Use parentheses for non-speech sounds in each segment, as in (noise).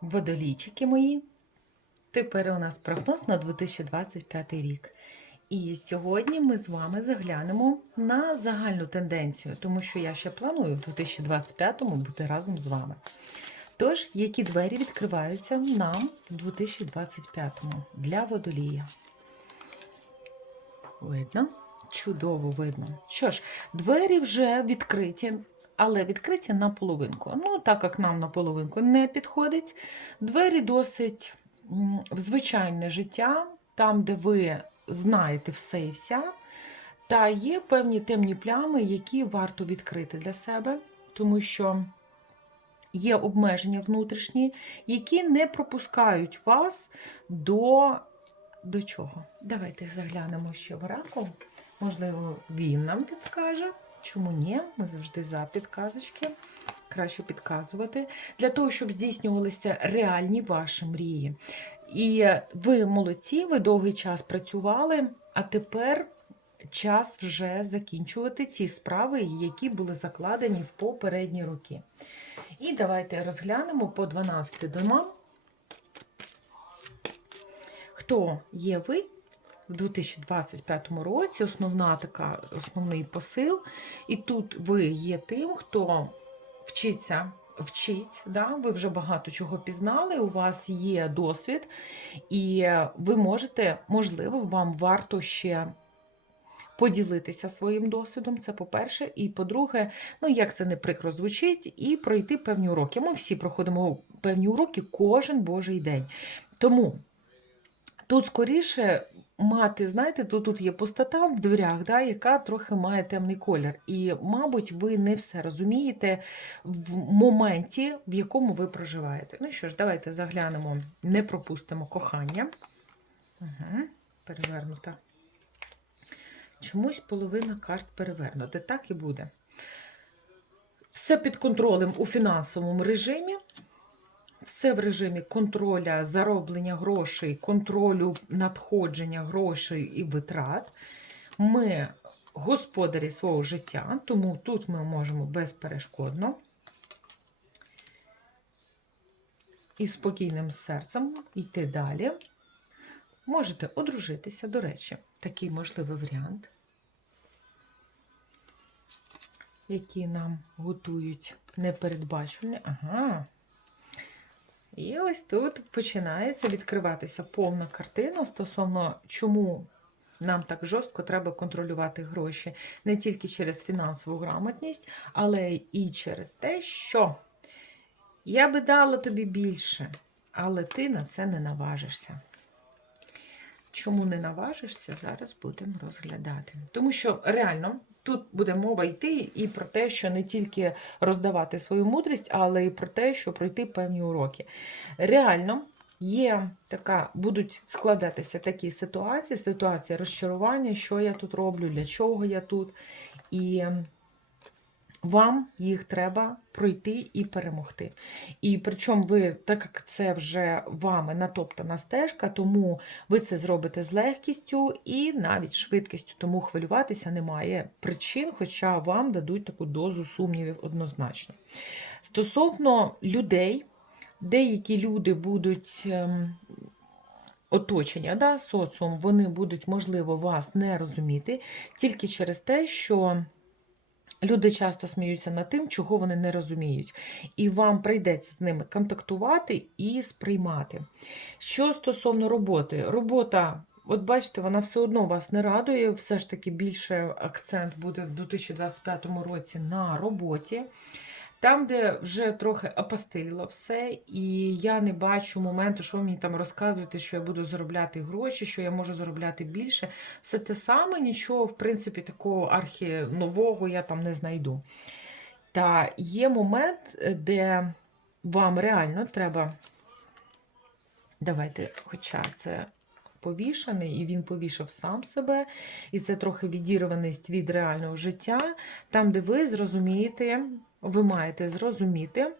водолійчики мої. Тепер у нас прогноз на 2025 рік. І сьогодні ми з вами заглянемо на загальну тенденцію, тому що я ще планую в 2025-му бути разом з вами. Тож, які двері відкриваються нам в 2025-му для водолія? Видно? Чудово видно. Що ж, двері вже відкриті, але відкриті на половинку. Ну, так як нам на половинку не підходить, двері досить в звичайне життя, там, де ви знаєте все і вся, та є певні темні плями, які варто відкрити для себе, тому що є обмеження внутрішні, які не пропускають вас до, до чого. Давайте заглянемо ще в оракул. Можливо, він нам підкаже. Чому ні? Ми завжди за підказочки. Краще підказувати. Для того, щоб здійснювалися реальні ваші мрії. І ви молодці, ви довгий час працювали, а тепер час вже закінчувати ті справи, які були закладені в попередні роки. І давайте розглянемо по 12 домам. Хто є ви в 2025 році? Основна така, основний посил. І тут ви є тим, хто вчиться. Вчить, да? ви вже багато чого пізнали, у вас є досвід, і ви можете, можливо, вам варто ще поділитися своїм досвідом. Це по-перше. І по-друге, ну як це не прикро звучить, і пройти певні уроки. Ми всі проходимо певні уроки кожен божий день. Тому тут скоріше. Мати, знаєте, тут, тут є пустота в дверях, да, яка трохи має темний колір. І, мабуть, ви не все розумієте в моменті, в якому ви проживаєте. Ну що ж, давайте заглянемо, не пропустимо кохання. Угу, перевернута. Чомусь половина карт перевернута. Так і буде. Все під контролем у фінансовому режимі. Все в режимі контроля зароблення грошей, контролю надходження грошей і витрат. Ми господарі свого життя, тому тут ми можемо безперешкодно і спокійним серцем йти далі. Можете одружитися, до речі, такий можливий варіант, який нам готують непередбачені. Ага. І ось тут починається відкриватися повна картина стосовно чому нам так жорстко треба контролювати гроші не тільки через фінансову грамотність, але і через те, що я би дала тобі більше, але ти на це не наважишся. Чому не наважишся, зараз будемо розглядати. Тому що реально тут буде мова йти і про те, що не тільки роздавати свою мудрість, але і про те, що пройти певні уроки. Реально є така, будуть складатися такі ситуації, ситуація розчарування, що я тут роблю, для чого я тут. І вам їх треба пройти і перемогти. І причому ви, так як це вже вами натоптана стежка, тому ви це зробите з легкістю і навіть швидкістю, тому хвилюватися немає причин, хоча вам дадуть таку дозу сумнівів однозначно. Стосовно людей, деякі люди будуть. ем, Оточення, да, соціум, вони будуть, можливо, вас не розуміти тільки через те, що Люди часто сміються над тим, чого вони не розуміють, і вам прийдеться з ними контактувати і сприймати. Що стосовно роботи, робота, от бачите, вона все одно вас не радує, все ж таки більше акцент буде в 2025 році на роботі. Там, де вже трохи опастило все, і я не бачу моменту, що мені там розказуєте, що я буду заробляти гроші, що я можу заробляти більше. Все те саме, нічого, в принципі, такого архінового я там не знайду. Та є момент, де вам реально треба. Давайте, хоча це повішаний, і він повішав сам себе, і це трохи відірваність від реального життя, там, де ви зрозумієте, ви маєте зрозуміти.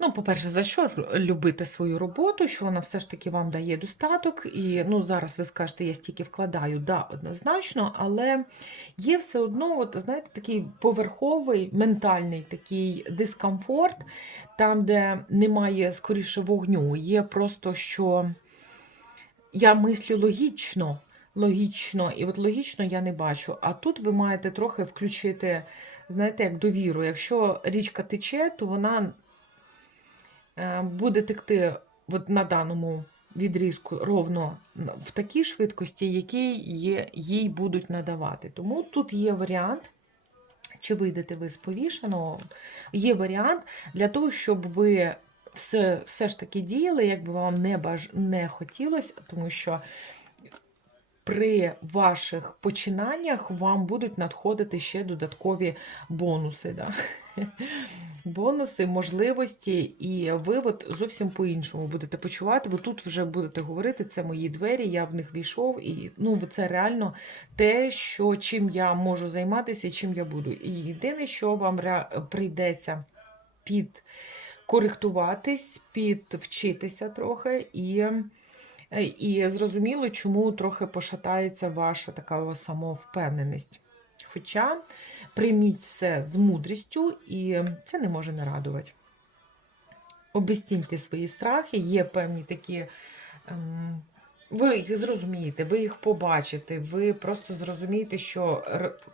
Ну, по-перше, за що любити свою роботу, що вона все ж таки вам дає достаток. І ну, зараз ви скажете, я стільки вкладаю, да, однозначно, але є все одно, от, знаєте, такий поверховий, ментальний такий дискомфорт, там, де немає скоріше вогню. Є просто що я мислю логічно. Логічно, і от логічно я не бачу. А тут ви маєте трохи включити, знаєте, як довіру. Якщо річка тече, то вона е, буде текти от на даному відрізку ровно в такій швидкості, якій є, їй будуть надавати. Тому тут є варіант. Чи вийдете ви з повішеного, є варіант для того, щоб ви все все ж таки діяли, як би вам не баж... не хотілося, тому що при ваших починаннях вам будуть надходити ще додаткові бонуси. Да? (laughs) Бонуси, можливості, і ви от зовсім по-іншому будете почувати. Ви тут вже будете говорити, це мої двері, я в них війшов, і ну, це реально те, що чим я можу займатися чим я буду. І єдине, що вам прийдеться під коректуватись, підвчитися трохи, і і зрозуміло, чому трохи пошатається ваша така самовпевненість. Хоча прийміть все з мудрістю, і це не може не радувати. Обестіньте свої страхи, є певні такі. Ем, ви їх зрозумієте, ви їх побачите, ви просто зрозумієте, що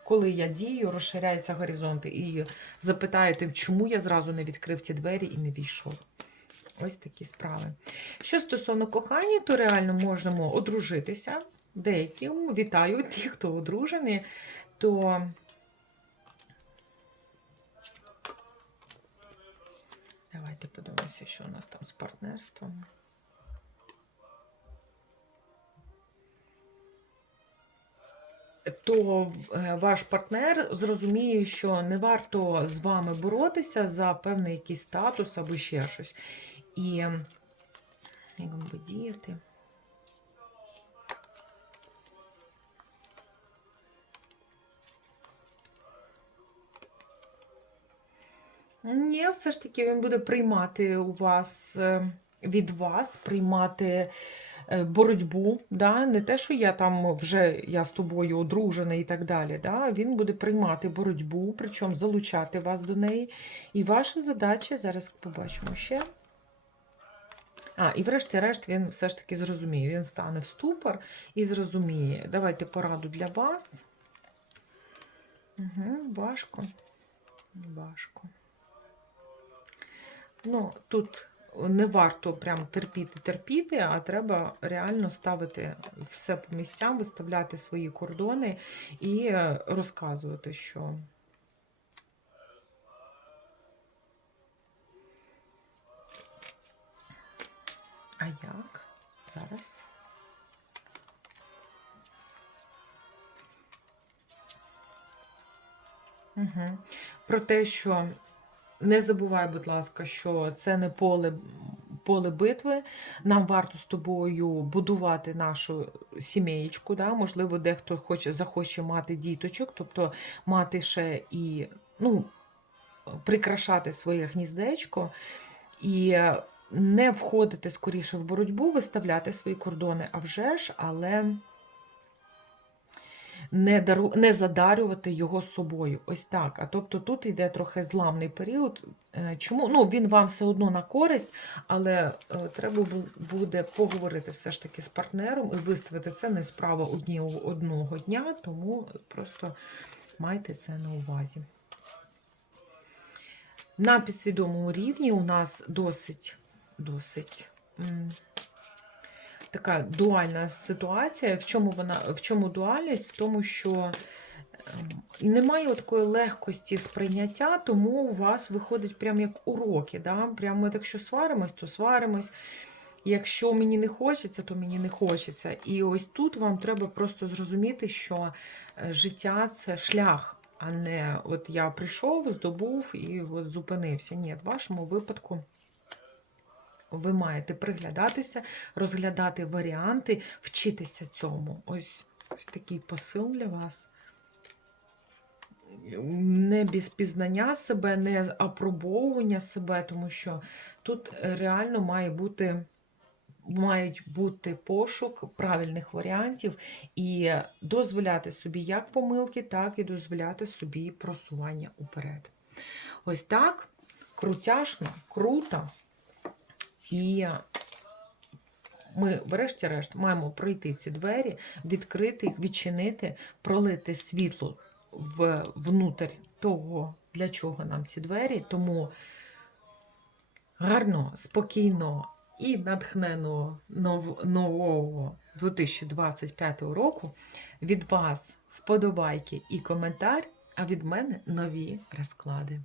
коли я дію, розширяються горизонти, і запитаєте, чому я зразу не відкрив ці двері і не війшов. Ось такі справи. Що стосовно кохання, то реально можемо одружитися. Деяким вітаю ті, хто одружений, то давайте подивимося, що у нас там з партнерством. то е, ваш партнер зрозуміє, що не варто з вами боротися за певний якийсь статус або ще щось. І як вам би діяти? Ні, все ж таки він буде приймати у вас е, від вас, приймати Е, боротьбу, да? не те, що я там вже я з тобою одружений і так далі. Да? Він буде приймати боротьбу, причому залучати вас до неї. І ваша задача, зараз побачимо ще. А, і врешті-решт він все ж таки зрозуміє. Він стане в ступор і зрозуміє. Давайте пораду для вас. Угу, Важко. Важко. Ну, тут не варто прям терпіти, терпіти, а треба реально ставити все по місцям, виставляти свої кордони і розказувати, що. А як? Зараз. Угу. Про те, що не забувай, будь ласка, що це не поле поле битви. Нам варто з тобою будувати нашу сімеєчку. Да? Можливо, дехто хоче, захоче мати діточок, тобто мати ще і ну, прикрашати своє гніздечко. І не входити скоріше в боротьбу, виставляти свої кордони, а вже ж, але не дару, не задарювати його собою. Ось так. А тобто тут йде трохи зламний період. Е, чому? Ну, Він вам все одно на користь, але е, треба буде поговорити все ж таки з партнером і виставити це не справа одні, одного дня, тому просто майте це на увазі. На підсвідомому рівні у нас досить, досить така дуальна ситуація. В чому вона, в чому дуальність? В тому, що ем, і немає такої легкості сприйняття, тому у вас виходить прям як уроки. Да? Прямо якщо сваримось, то сваримось. Якщо мені не хочеться, то мені не хочеться. І ось тут вам треба просто зрозуміти, що е, життя це шлях, а не от я прийшов, здобув і от зупинився. Ні, в вашому випадку ви маєте приглядатися, розглядати варіанти, вчитися цьому. Ось ось такий посил для вас. не без пізнання себе, не апробовування себе, тому що тут реально має бути. Мають бути пошук правильних варіантів і дозволяти собі як помилки, так і дозволяти собі просування уперед. Ось так крутяшно, круто. І ми, врешті-решт, маємо пройти ці двері, відкрити їх, відчинити, пролити світло в, внутрь того, для чого нам ці двері. Тому гарно, спокійно і натхненого нов- нового 2025 року від вас вподобайки і коментар, а від мене нові розклади.